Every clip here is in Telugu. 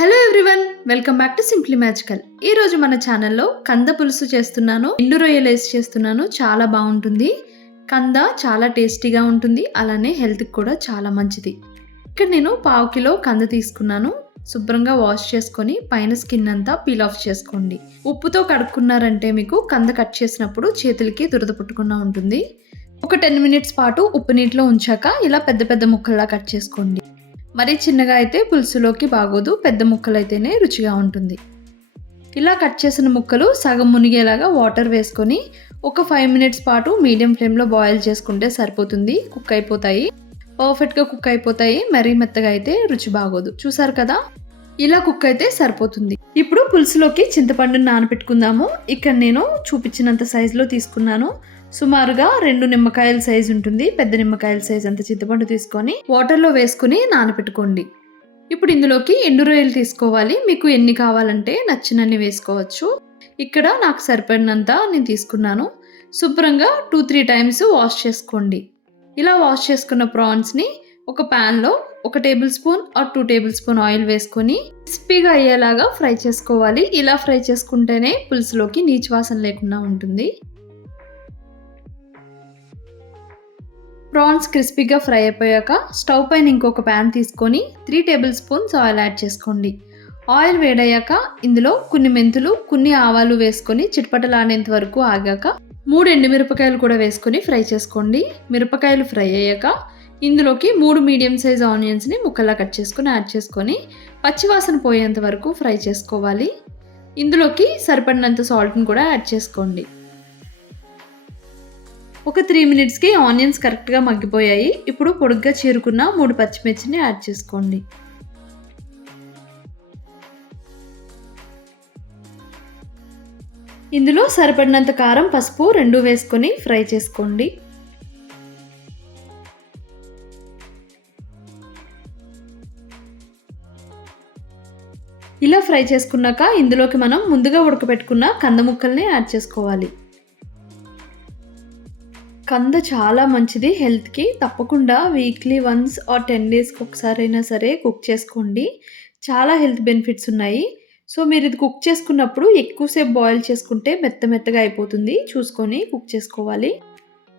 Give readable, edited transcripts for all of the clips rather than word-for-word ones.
Hello everyone, welcome back to simply magical. ఈ రోజు మన ఛానల్లో కంద పులుసు చేస్తున్నాను. ఎండు రొయ్యలు వేసి చేస్తున్నాను. చాలా బాగుంటుంది. కంద చాలా టేస్టీగా ఉంటుంది, అలానే హెల్త్కి కూడా చాలా మంచిది. ఇక్కడ నేను 1/2 కిలో కంద తీసుకున్నాను. శుభ్రంగా వాష్ చేసుకొని పైన స్కిన్ అంతా పీల్ ఆఫ్ చేసుకోండి. ఉప్పుతో కడుక్కున్నారంటే మీకు కంద కట్ చేసినప్పుడు చేతులకి దురద పుట్టకుండా ఉంటుంది. ఒక 10 మినిట్స్ పాటు ఉప్పు నీటిలో ఉంచాక ఇలా పెద్ద పెద్ద ముక్కల్లా కట్ చేసుకోండి. మరీ చిన్నగా అయితే పులుసులోకి బాగోదు, పెద్ద ముక్కలు అయితేనే రుచిగా ఉంటుంది. ఇలా కట్ చేసిన ముక్కలు సగం మునిగేలాగా వాటర్ వేసుకొని ఒక 5 మినిట్స్ పాటు మీడియం ఫ్లేమ్లో బాయిల్ చేసుకుంటే సరిపోతుంది. కుక్ అయిపోతాయి, పర్ఫెక్ట్గా కుక్ అయిపోతాయి. మరీ మెత్తగా అయితే రుచి బాగోదు. చూసారు కదా, ఇలా కుక్ అయితే సరిపోతుంది. ఇప్పుడు పులుసులోకి చింతపండుని నానబెట్టుకుందాము. ఇక్కడ నేను చూపించినంత సైజులో తీసుకున్నాను. సుమారుగా 2 నిమ్మకాయల సైజ్ ఉంటుంది. పెద్ద నిమ్మకాయల సైజ్ అంత చింతపండు తీసుకొని వాటర్లో వేసుకుని నానబెట్టుకోండి. ఇప్పుడు ఇందులోకి ఎండు రొయ్యలు తీసుకోవాలి. మీకు ఎన్ని కావాలంటే నచ్చినన్ని వేసుకోవచ్చు. ఇక్కడ నాకు సరిపడినంత నేను తీసుకున్నాను. శుభ్రంగా 2-3 టైమ్స్ వాష్ చేసుకోండి. ఇలా వాష్ చేసుకున్న ప్రాన్స్ని ఒక ప్యాన్లో 1 table spoon or 2 table spoon oil వేసుకొని క్రిస్పీగా అయ్యేలాగా ఫ్రై చేసుకోవాలి. ఇలా ఫ్రై చేసుకుంటేనే పులుసులోకి నీచు వాసన లేకుండా ఉంటుంది. ప్రాన్స్ క్రిస్పీగా ఫ్రై అయిపోయాక స్టవ్ పైన ఇంకొక ప్యాన్ తీసుకొని 3 టేబుల్ స్పూన్స్ ఆయిల్ యాడ్ చేసుకోండి. ఆయిల్ వేడయ్యాక ఇందులో కొన్ని మెంతులు, కొన్ని ఆవాలు వేసుకొని చిటపటలాడేంత వరకు ఆగాక 3 ఎండుమిరపకాయలు కూడా వేసుకొని ఫ్రై చేసుకోండి. మిరపకాయలు ఫ్రై అయ్యాక ఇందులోకి 3 మీడియం సైజ్ ఆనియన్స్ని ముక్కలా కట్ చేసుకొని యాడ్ చేసుకొని పచ్చివాసన పోయేంత వరకు ఫ్రై చేసుకోవాలి. ఇందులోకి సరిపడినంత సాల్ట్ని కూడా యాడ్ చేసుకోండి. ఒక 3 మినిట్స్కి ఆనియన్స్ కరెక్ట్గా మగ్గిపోయాయి. ఇప్పుడు పొడుగ్గా చీరుకున్న 3 పచ్చిమిర్చిని యాడ్ చేసుకోండి. ఇందులో సరిపడినంత కారం, పసుపు 2 వేసుకొని ఫ్రై చేసుకోండి. ఇలా ఫ్రై చేసుకున్నాక ఇందులోకి మనం ముందుగా ఉడకబెట్టుకున్న కంద ముక్కల్ని యాడ్ చేసుకోవాలి. కంద చాలా మంచిది హెల్త్కి. తప్పకుండా వీక్లీ వన్స్ ఆర్ 10 డేస్కి ఒకసారి అయినా సరే కుక్ చేసుకోండి. చాలా హెల్త్ బెనిఫిట్స్ ఉన్నాయి. సో మీరు ఇది కుక్ చేసుకున్నప్పుడు ఎక్కువసేపు బాయిల్ చేసుకుంటే మెత్తగా అయిపోతుంది. చూసుకొని కుక్ చేసుకోవాలి.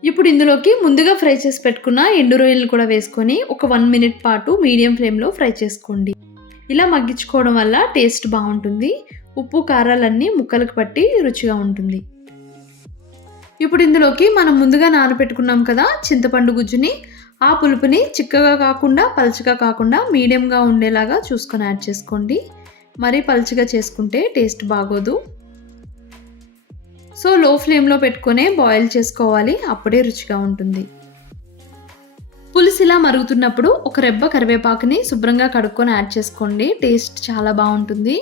ఇప్పుడు ఇందులోకి ముందుగా ఫ్రై చేసి పెట్టుకున్న ఎండు రొయ్యలు కూడా వేసుకొని ఒక 1 మినిట్ పాటు మీడియం ఫ్లేమ్లో ఫ్రై చేసుకోండి. ఇలా మగ్గించుకోవడం వల్ల టేస్ట్ బాగుంటుంది. ఉప్పు కారాలన్నీ ముక్కలకు పట్టి రుచిగా ఉంటుంది. ఇప్పుడు ఇందులోకి మనం ముందుగా నానబెట్టుకున్నాం కదా చింతపండు గుజ్జుని, ఆ పులుపుని చిక్కగా కాకుండా పల్చగా కాకుండా మీడియంగా ఉండేలాగా చూసుకొని యాడ్ చేసుకోండి. మరీ పల్చగా చేసుకుంటే టేస్ట్ బాగోదు. సో లో ఫ్లేమ్లో పెట్టుకునే బాయిల్ చేసుకోవాలి, అప్పుడే రుచిగా ఉంటుంది. పులుసు ఇలా మరుగుతున్నప్పుడు ఒక రెబ్బ కరివేపాకుని శుభ్రంగా కడుక్కొని యాడ్ చేసుకోండి. టేస్ట్ చాలా బాగుంటుంది.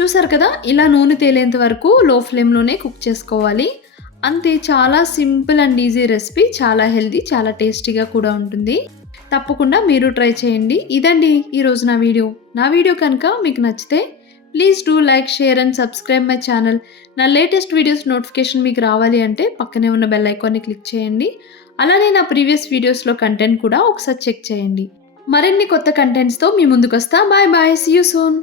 చూసారు కదా, ఇలా నూనె తేలేంత వరకు లో ఫ్లేమ్లోనే కుక్ చేసుకోవాలి. అంతే, చాలా సింపుల్ అండ్ ఈజీ రెసిపీ. చాలా హెల్తీ, చాలా టేస్టీగా కూడా ఉంటుంది. తప్పకుండా మీరు ట్రై చేయండి. ఇదండి ఈరోజు నా వీడియో కనుక మీకు నచ్చితే please do like, share and subscribe my channel. నా లేటెస్ట్ వీడియోస్ నోటిఫికేషన్ మీకు రావాలి అంటే పక్కనే ఉన్న బెల్ ఐకాన్ని క్లిక్ చేయండి. అలానే నా ప్రీవియస్ వీడియోస్లో కంటెంట్ కూడా ఒకసారి చెక్ చేయండి. మరిన్ని కొత్త కంటెంట్స్తో మీ ముందుకు వస్తా. Bye bye, see you soon.